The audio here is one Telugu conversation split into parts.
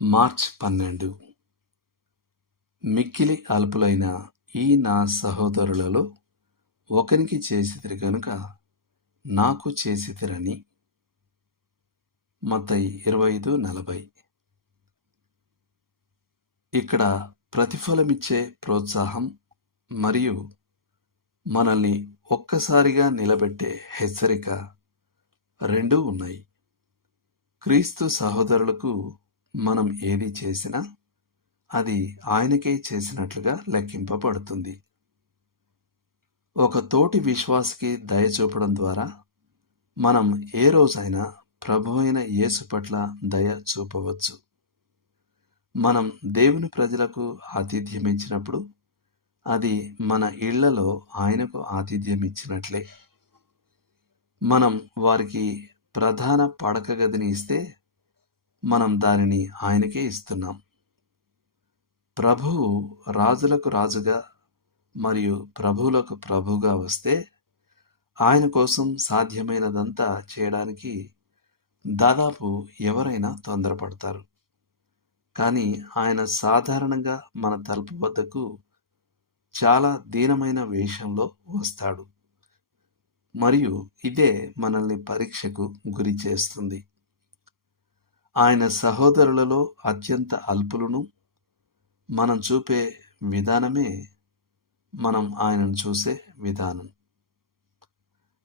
మార్చ్ 12. మిక్కిలి అల్పులైన ఈ నా సహోదరులలో ఒకనికి చేసితిరి గనుక నాకు చేసితిరని. మత్తయి 25:40. ఇక్కడ ప్రతిఫలమిచ్చే ప్రోత్సాహం మరియు మనల్ని ఒక్కసారిగా నిలబెట్టే హెచ్చరిక రెండూ ఉన్నాయి. క్రీస్తు సహోదరులకు మనం ఏది చేసినా అది ఆయనకే చేసినట్లుగా లెక్కింపబడుతుంది. ఒక తోటి విశ్వాసికి దయ చూపడం ద్వారా మనం ఏ రోజైనా ప్రభువైన యేసు పట్ల దయ చూపవచ్చు. మనం దేవుని ప్రజలకు ఆతిథ్యం ఇచ్చినప్పుడు అది మన ఇళ్లలో ఆయనకు ఆతిథ్యం ఇచ్చినట్లే. మనం వారికి ప్రధాన పడక గదిని ఇస్తే మనం దానిని ఆయనకే ఇస్తున్నాం. ప్రభువు రాజులకు రాజుగా మరియు ప్రభువులకు ప్రభువుగా వస్తే ఆయన కోసం సాధ్యమైనదంతా చేయడానికి దాదాపు ఎవరైనా తొందరపడతారు. కానీ ఆయన సాధారణంగా మన తలుపు వద్దకు చాలా దీనమైన వేషంలో వస్తాడు మరియు ఇదే మనల్ని పరీక్షకు గురి చేస్తుంది. ఆయన సహోదరులలో అత్యంత అల్పులను మనం చూపే విధానమే మనం ఆయనను చూసే విధానం.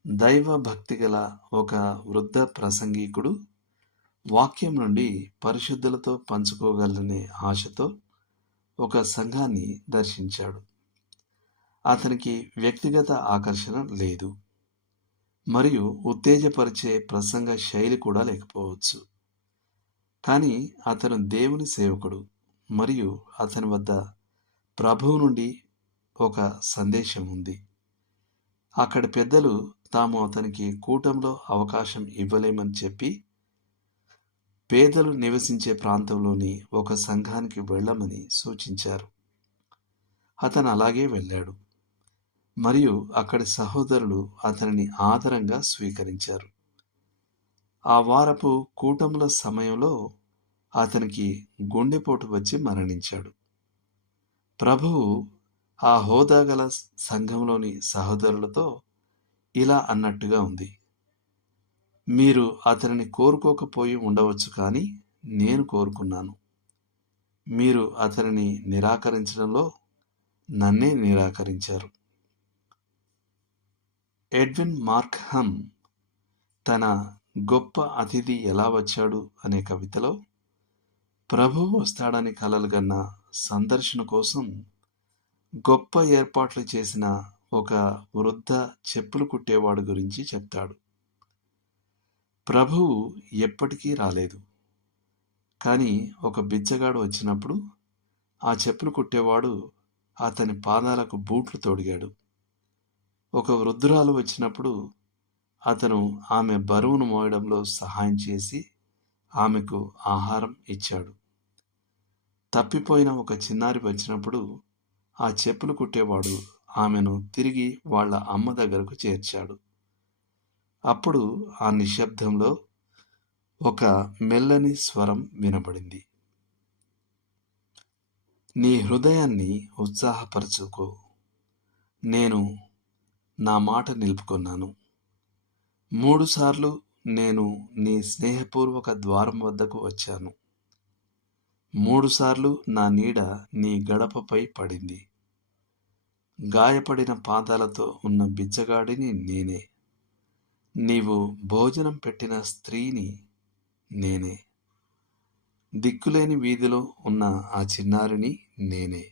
దైవ భక్తి గల ఒక వృద్ధ ప్రసంగికుడు వాక్యం నుండి పరిశుద్ధులతో పంచుకోగలనే ఆశతో ఒక సంఘాన్ని దర్శించాడు. అతనికి వ్యక్తిగత ఆకర్షణ లేదు మరియు ఉత్తేజపరిచే ప్రసంగ శైలి కూడా లేకపోవచ్చు. కానీ అతను దేవుని సేవకుడు మరియు అతని వద్ద ప్రభువు నుండి ఒక సందేశం ఉంది. అక్కడి పెద్దలు తాము అతనికి కూటంలో అవకాశం ఇవ్వలేమని చెప్పి పేదలు నివసించే ప్రాంతంలోని ఒక సంఘానికి వెళ్ళమని సూచించారు. అతను అలాగే వెళ్ళాడు మరియు అక్కడి సహోదరులు అతనిని ఆదరంగా స్వీకరించారు. ఆ వారపు కూటముల సమయంలో అతనికి గుండెపోటు వచ్చి మరణించాడు. ప్రభువు ఆ హోదాగల సంఘంలోని సహోదరులతో ఇలా అన్నట్టుగా ఉంది: మీరు అతనిని కోరుకోకపోయి ఉండవచ్చు, కానీ నేను కోరుకున్నాను. మీరు అతనిని నిరాకరించడంలో నన్నే నిరాకరించారు. ఎడ్విన్ మార్క్హమ్ తన గొప్ప అతిథి ఎలా వచ్చాడు అనే కవితలో ప్రభువు వస్తాడని కలలుగన్న సందర్శన కోసం గొప్ప ఏర్పాట్లు చేసిన ఒక వృద్ధ చెప్పులు కుట్టేవాడు గురించి చెప్తాడు. ప్రభువు ఎప్పటికీ రాలేదు, కానీ ఒక బిచ్చగాడు వచ్చినప్పుడు ఆ చెప్పులు కుట్టేవాడు అతని పాదాలకు బూట్లు తొడిగాడు. ఒక వృద్ధురాలు వచ్చినప్పుడు అతను ఆమె బరువును మోయడంలో సహాయం చేసి ఆమెకు ఆహారం ఇచ్చాడు. తప్పిపోయిన ఒక చిన్నారి వచ్చినప్పుడు ఆ చెప్పులు కుట్టేవాడు ఆమెను తిరిగి వాళ్ళ అమ్మ దగ్గరకు చేర్చాడు. అప్పుడు ఆ నిశ్శబ్దంలో ఒక మెల్లని స్వరం వినబడింది: నీ హృదయాన్ని ఉత్సాహపరచుకో, నేను నా మాట నిలుపుకున్నాను. 3 సార్లు నేను నీ స్నేహపూర్వక ద్వారం వద్దకు వచ్చాను. 3 సార్లు నా నీడ నీ గడపపై పడింది. గాయపడిన పాదాలతో ఉన్న బిచ్చగాడిని నేనే. నీవు భోజనం పెట్టిన స్త్రీని నేనే. దిక్కులేని వీధిలో ఉన్న ఆ చిన్నారిని నేనే.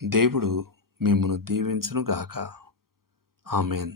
దేవుడు మిమ్మును దీవించునుగాక. ఆమేన్.